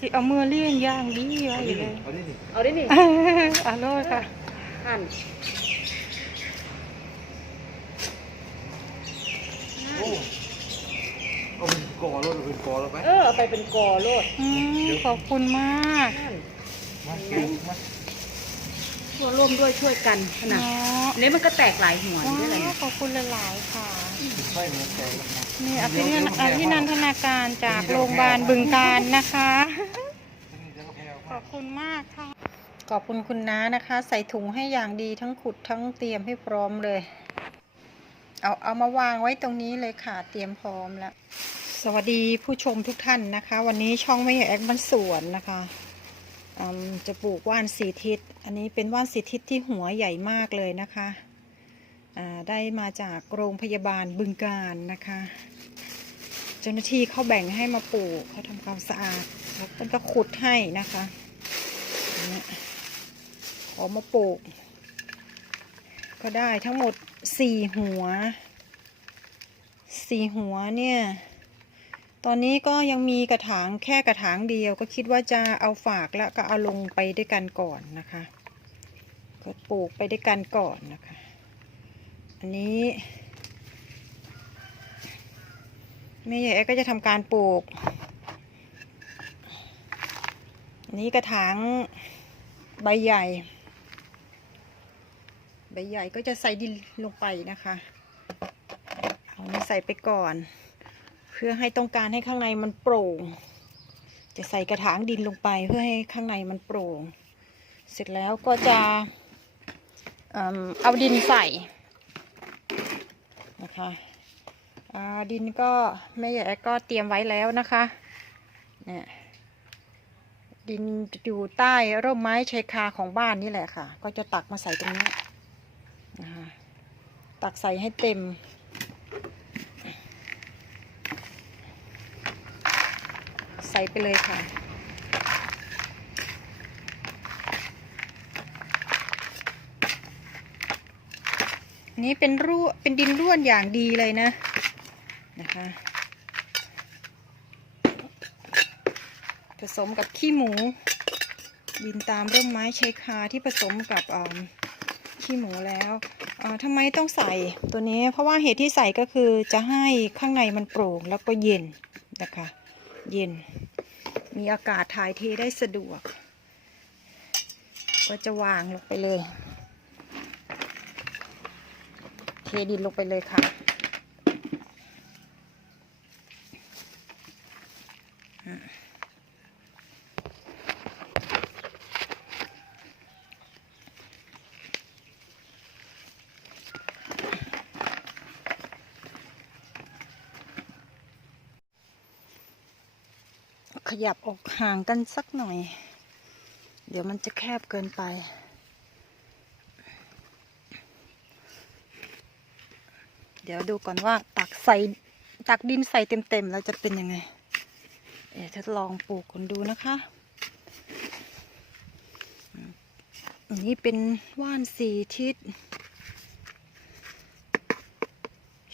สิเอามือเลี้ยงย่างดีไว้เลยเอาดินี่เอาได้นี่อร่อยค่ะหั่นโอ้เอาเป็นกอรถเอาเป็นกอแล้วไปเออเอาไปเป็นกอโลดอืมขอบคุณมากหั่นมาเก็บมาช่วยร่วมด้วยช่วยกันขนาดเนาะอันนี้มันก็แตกหลายหัวนี่ด้วยอะไรว้าเนี่วยขอบคุณหลายๆค่ะไฟมันแตกแล้วนะนี่อภินันอภินันทนาการจากโรงพยาบาลบึงการนะคะ คุณมากค่ะขอบคุณคุณน้านะคะ ใส่ถุงให้อย่างดีทั้งขุดทั้งเตรียมให้พร้อมเลย เอาเอามาวางไว้ตรงนี้เลยค่ะเตรียมพร้อมแล้ว สวัสดีผู้ชมทุกท่านนะคะ วันนี้ช่องไม่ใหญ่แอคบ้านสวนนะคะจะปลูกว่านสีทิศ อันนี้เป็นว่านสีทิศที่หัวใหญ่มากเลยนะคะได้มาจากโรงพยาบาลบึงการนะคะ เจ้าหน้าที่เขาแบ่งให้มาปลูกเขาทำความสะอาดแล้วก็ขุดให้นะคะ นี่ยขอมาปลูก ก็ได้ทั้งหมดสี่หัวสี่หัวเนี่ย ตอนนี้ก็ยังมีกระถางแค่กระถางเดียว ก็คิดว่าจะเอาฝากแล้วก็เอาลงไปด้วยกันก่อนนะคะก็ปลูกไปด้วยกันก่อนนะคะ อันนี้แม่ใหญ่ก็จะทำการปลูก นี้กระถางใบใหญ่ ใบใหญ่ก็จะใส่ดินลงไปนะคะ เอานี้ใส่ไปก่อน เพื่อให้ต้องการให้ข้างในมันโปร่ง จะใส่กระถางดินลงไปเพื่อให้ข้างในมันโปร่ง เสร็จแล้วก็จะเอาดินใส่นะคะดินก็แม่ใหญ่ก็เตรียมไว้แล้วนะคะเนี่ย ดินอยู่ใต้ร่มไม้ชายคาของบ้านนี่แหละค่ะ ก็จะตักมาใส่ตรงนี้นะคะตักใส่ให้เต็ม ใส่ไปเลยค่ะนี้เป็นร่วเป็นดินร่วนอย่างดีเลยนะนะคะ สมกับขี้หมูดินตามร่มไม้ชายคาที่ผสมกับขี้หมูแล้วอ่าทำไมต้องใส่ตัวนี้ เพราะว่าเหตุที่ใส่ก็คือจะให้ข้างในมันโปร่งแล้วก็เย็นนะคะ เย็น มีอากาศถ่ายเทได้สะดวก ก็จะวางลงไปเลย เทดินลงไปเลยค่ะ ขยับออกห่างกันสักหน่อย เดี๋ยวมันจะแคบเกินไป เดี๋ยวดูก่อนว่าตักใส่ตักดินใส่เต็มๆแล้วจะเป็นยังไง เดี๋ยวทดลองปลูกกันดูนะคะอันนี้เป็นว่านสีทิศ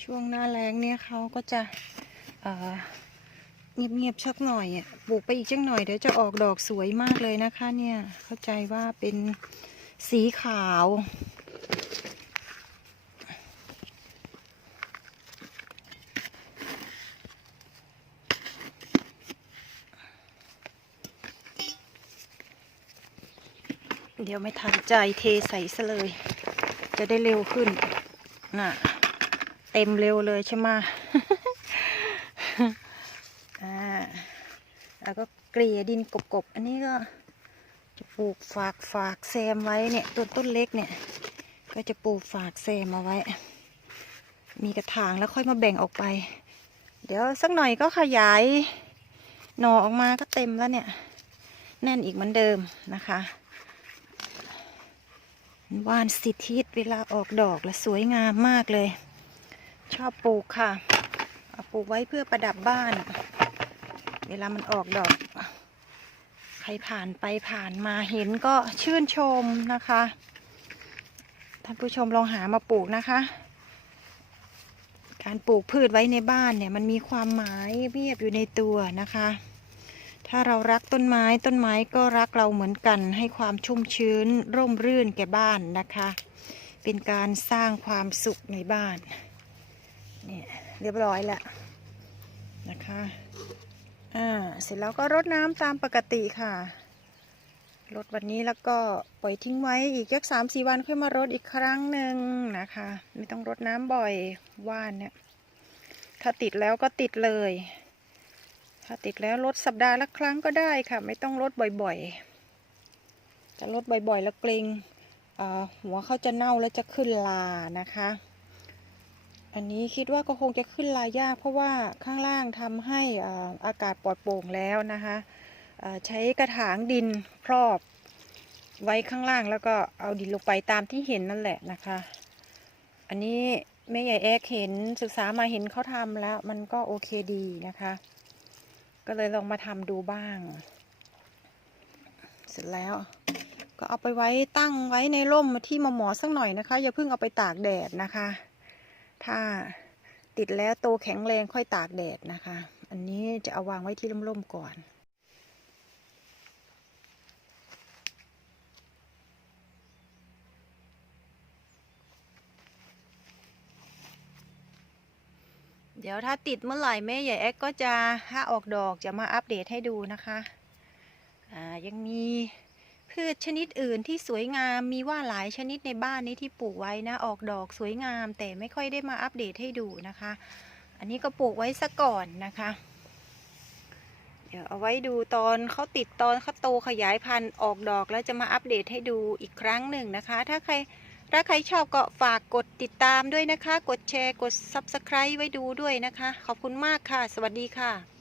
ช่วงหน้าแรงเนี่ยเขาก็จะ เอ่อ เงียบๆชักหน่อยอะปลูกไปอีกชักหน่อยเดี๋ยวจะออกดอกสวยมากเลยนะคะ เนี่ย เข้าใจว่าเป็นสีขาว เดี๋ยวไม่ทันใจเทใส่ซะเลย จะได้เร็วขึ้น น่ะ เต็มเร็วเลยใช่ไหม แล้วก็เกลี่ยดินกบๆ อันนี้ก็จะปลูกฝากฝากแซมไว้เนี่ยต้นต้นเล็กเนี่ย ก็จะปลูกฝากแซมเอาไว้ มีกระถางแล้วค่อยมาแบ่งออกไป เดี๋ยวสักหน่อยก็ขยายหน่อออกมาก็เต็มแล้วเนี่ย แน่นอีกเหมือนเดิมนะคะว่านสิทธิตเวลาออกดอกและสวยงามมากเลย ชอบปลูกค่ะปลูกไว้เพื่อประดับบ้าน เวลามันออกดอก ใครผ่านไปผ่านมาเห็นก็ชื่นชมนะคะ ท่านผู้ชมลองหามาปลูกนะคะ การปลูกพืชไว้ในบ้านเนี่ยมันมีความหมายเรียบอยู่ในตัวนะคะ ถ้าเรารักต้นไม้ต้นไม้ก็รักเราเหมือนกัน ให้ความชุ่มชื้น ร่มรื่นแก่บ้านนะคะ เป็นการสร้างความสุขในบ้านเนี่ยเรียบร้อยแล้วนะคะ อ่าเสร็จแล้วก็รดน้ำตามปกติค่ะรดวันนี้แล้วก็ปล่อยทิ้งไว้อีกยักสามสี่วันค่อยมารดอีกครั้งหนึ่งนะคะ ไม่ต้องรดน้ำบ่อยว่านเนี่ย ถ้าติดแล้วก็ติดเลย ถ้าติดแล้วลดสัปดาห์ละครั้งก็ได้ค่ะ ไม่ต้องลดบ่อยๆ จะลดบ่อยๆ แล้วเกรงหัวเขาจะเน่าแล้วจะขึ้นลานะคะ อันนี้คิดว่าก็คงจะขึ้นลายยาก เพราะว่าข้างล่างทำให้อากาศปลอดโปร่งแล้วนะคะใช้กระถางดินครอบไว้ข้างล่างแล้วก็เอาดินลงไปตามที่เห็นนั่นแหละนะคะ อันนี้แม่ใหญ่แอกเห็นศึกษามาเห็นเขาทำแล้ว มันก็โอเคดีนะคะ ก็เลยลองมาทำดูบ้าง เสร็จแล้วก็เอาไปไว้ตั้งไว้ในร่มที่มอหมอสักหน่อยนะคะ อย่าเพิ่งเอาไปตากแดดนะคะ ถ้าติดแล้วโตแข็งแรงค่อยตากแดดนะคะ อันนี้จะเอาวางไว้ที่ร่มๆก่อน เดี๋ยวถ้าติดเมื่อไหร่แม่ใหญ่แอ๊กก็จะถ้าออกดอกจะมาอัปเดตให้ดูนะคะ อ่ายังมี พืชชนิดอื่นที่สวยงามมีว่าหลายชนิดในบ้านนี้ที่ปลูกไว้นะ ออกดอกสวยงาม แต่ไม่ค่อยได้มาอัปเดตให้ดูนะคะ อันนี้ก็ปลูกไว้ซะก่อนนะคะ เดี๋ยวเอาไว้ดูตอนเขาติดตอนเขาโตขยายพันธุ์ออกดอกแล้วจะมาอัปเดตให้ดูอีกครั้งหนึ่งนะคะ ถ้าใครถ้าใครชอบก็ฝากกดติดตามด้วยนะคะ กดแชร์กด Subscribe ไว้ดูด้วยนะคะ ขอบคุณมากค่ะ สวัสดีค่ะ